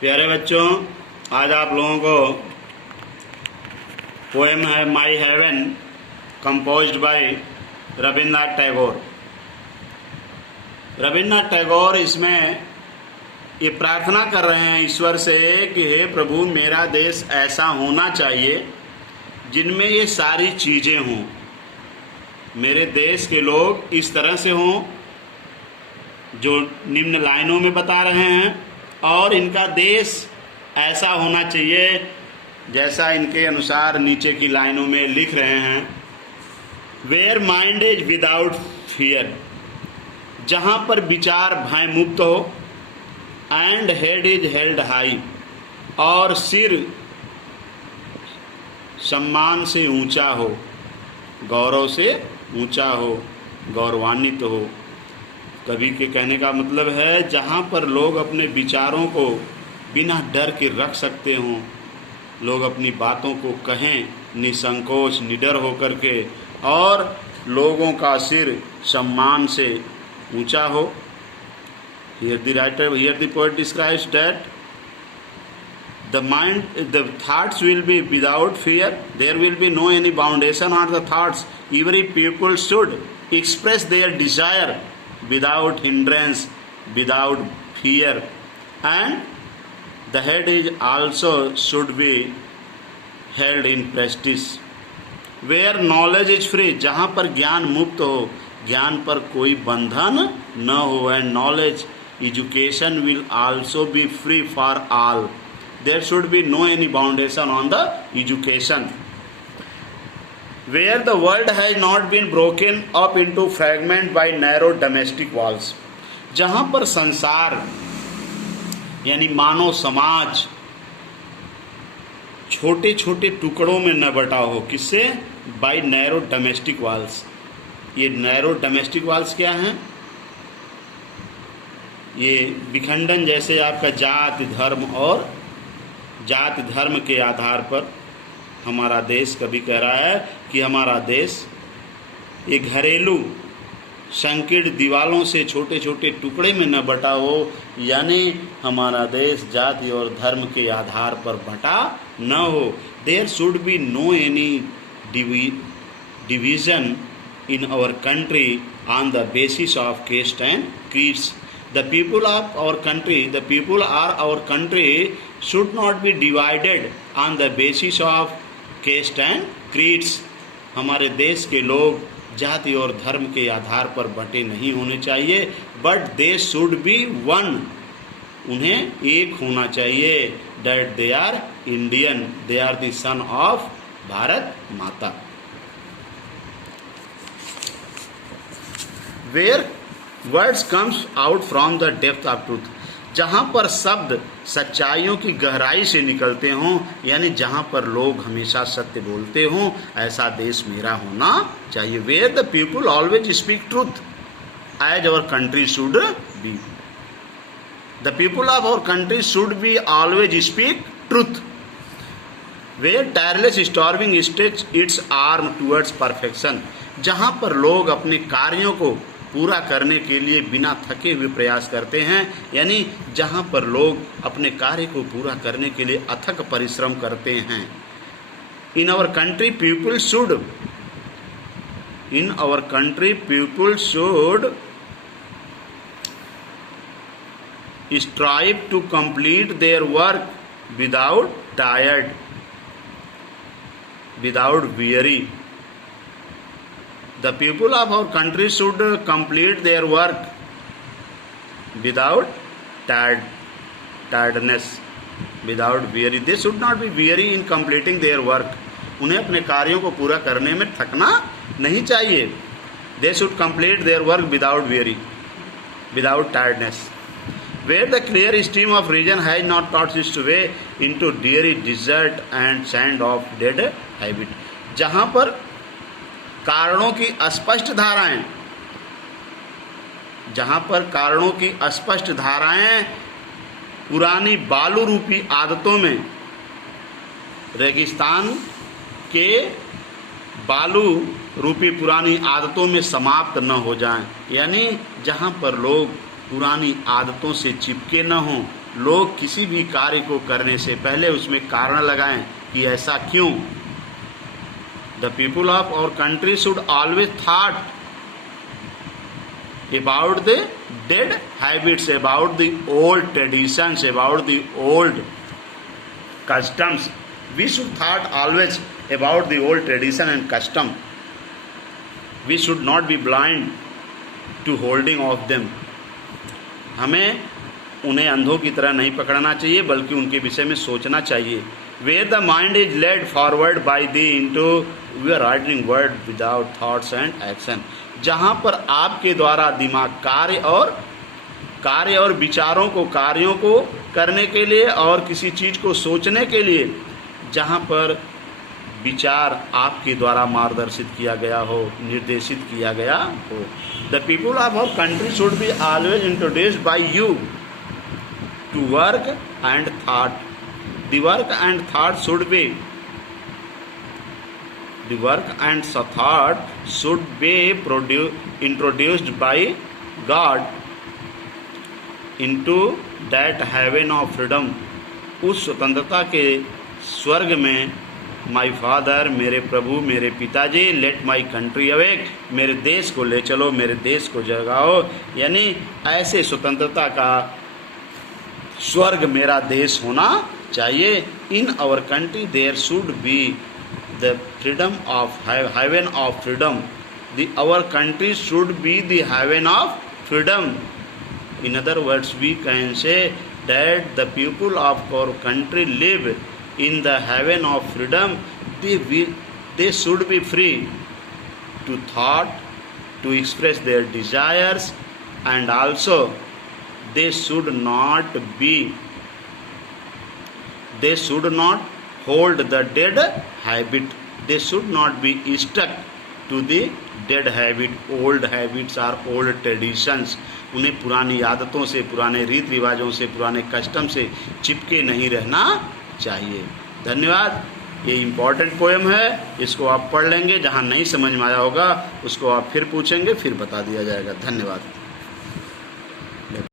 प्यारे बच्चों, आज आप लोगों को पोएम है my heaven composed bye Rabindranath Tagore. Rabindranath Tagore इसमें ये प्रार्थना कर रहे हैं ईश्वर से कि हे प्रभु, मेरा देश ऐसा होना चाहिए जिनमें ये सारी चीज़ें हों। मेरे देश के लोग इस तरह से हों जो निम्न लाइनों में बता रहे हैं, और इनका देश ऐसा होना चाहिए जैसा इनके अनुसार नीचे की लाइनों में लिख रहे हैं। Where mind is without fear, जहाँ पर विचार भय मुक्त हो, and head is held high, और सिर सम्मान से ऊंचा हो, गौरव से ऊंचा हो, गौरवान्वित हो। कवि के कहने का मतलब है जहाँ पर लोग अपने विचारों को बिना डर के रख सकते हों, लोग अपनी बातों को कहें निसंकोच निडर होकर के, और लोगों का सिर सम्मान से ऊंचा हो। Here the poet describes that the thoughts will be without fear. There will be no any foundation on the thoughts. Every people should express their desire without hindrance, without fear, and the head is also should be held in prestige. Where knowledge is free, जहाँ पर ज्ञान मुक्त हो, ज्ञान पर कोई बंधन न हो, and knowledge education will also be free for all. There should be no any foundation on the education. Where the world has not been broken up into fragments by narrow domestic walls, जहाँ पर संसार यानी मानव समाज छोटे छोटे टुकड़ों में न बटा हो। किससे? By narrow domestic walls. ये नैरो डोमेस्टिक वॉल्स क्या हैं? ये विखंडन, जैसे आपका जाति धर्म, और जाति धर्म के आधार पर हमारा देश कभी कह रहा है कि हमारा देश ये घरेलू संकीर्ण दीवालों से छोटे छोटे टुकड़े में न बटा हो, यानी हमारा देश जाति और धर्म के आधार पर बटा न हो। There should be no any division in our country on the basis of caste and creeds. The people of our country, the people are our country should not be divided on the basis of caste and creeds. हमारे देश के लोग जाति और धर्म के आधार पर बटे नहीं होने चाहिए, but they should be one, उन्हें एक होना चाहिए। That they are Indian, they are the son of Bharat Mata. Where words come out from the depth of truth, जहाँ पर शब्द सच्चाइयों की गहराई से निकलते हों, यानी जहाँ पर लोग हमेशा सत्य बोलते हों, ऐसा देश मेरा होना चाहिए। Where the people always speak truth as our country should be. The people of our country should be always speak truth. Where tireless striving stretch its arm towards perfection, जहाँ पर लोग अपने कार्यों को पूरा करने के लिए बिना थके हुए प्रयास करते हैं, यानी जहाँ पर लोग अपने कार्य को पूरा करने के लिए अथक परिश्रम करते हैं। In our country people should strive to complete their work without tired, without weary. The people of our country should complete their work without tiredness, without weary. They should not be weary in completing their work. उन्हें अपने कार्यों को पूरा करने में थकना नहीं चाहिए। They should complete their work without weary, without tiredness. Where the clear stream of reason has not touched its way into dreary desert and sand of dead habit, जहाँ पर कारणों की अस्पष्ट धाराएं, जहाँ पर कारणों की अस्पष्ट धाराएं पुरानी बालू रूपी आदतों में, रेगिस्तान के बालू रूपी पुरानी आदतों में समाप्त न हो जाएं, यानी जहाँ पर लोग पुरानी आदतों से चिपके न हों, लोग किसी भी कार्य को करने से पहले उसमें कारण लगाएं कि ऐसा क्यों। The people of our country should always thought about the dead habits, about the old traditions, about the old customs. We should thought always about the old tradition and custom. We should not be blind to holding of them. हमें उन्हें अंधों की तरह नहीं पकड़ना चाहिए, बल्कि उनके विषय में सोचना चाहिए। Where the mind is led forward by the into we are writing word without thoughts and action. जहाँ पर आपके द्वारा दिमाग कार्य और विचारों को, कार्यों को करने के लिए और किसी चीज़ को सोचने के लिए, जहाँ पर विचार आपके द्वारा मार्गदर्शित किया गया हो, निर्देशित किया गया हो। The people of our country should be always introduced by you to work and thought. The work and thought should be The work and thought should be introduced by God into that heaven of freedom. उस स्वतंत्रता के स्वर्ग में my father, मेरे प्रभु, मेरे पिताजी, let my country awake, मेरे देश को ले चलो, मेरे देश को जगाओ। यानी ऐसे स्वतंत्रता का स्वर्ग मेरा देश होना चाहिए। In our country there should be the freedom of heaven of freedom. Our country should be the heaven of freedom. In other words, we can say that the people of our country live in the heaven of freedom. They should be free to thought, to express their desires, and also they should not hold the dead habit. They should not be stuck to the dead habit. Old habits are old traditions. उन्हें पुरानी आदतों से, पुराने रीति रिवाजों से, पुराने custom से चिपके नहीं रहना चाहिए। धन्यवाद। ये इम्पॉर्टेंट पोएम है, इसको आप पढ़ लेंगे। जहाँ नहीं समझ में आया होगा उसको आप फिर पूछेंगे, फिर बता दिया जाएगा। धन्यवाद।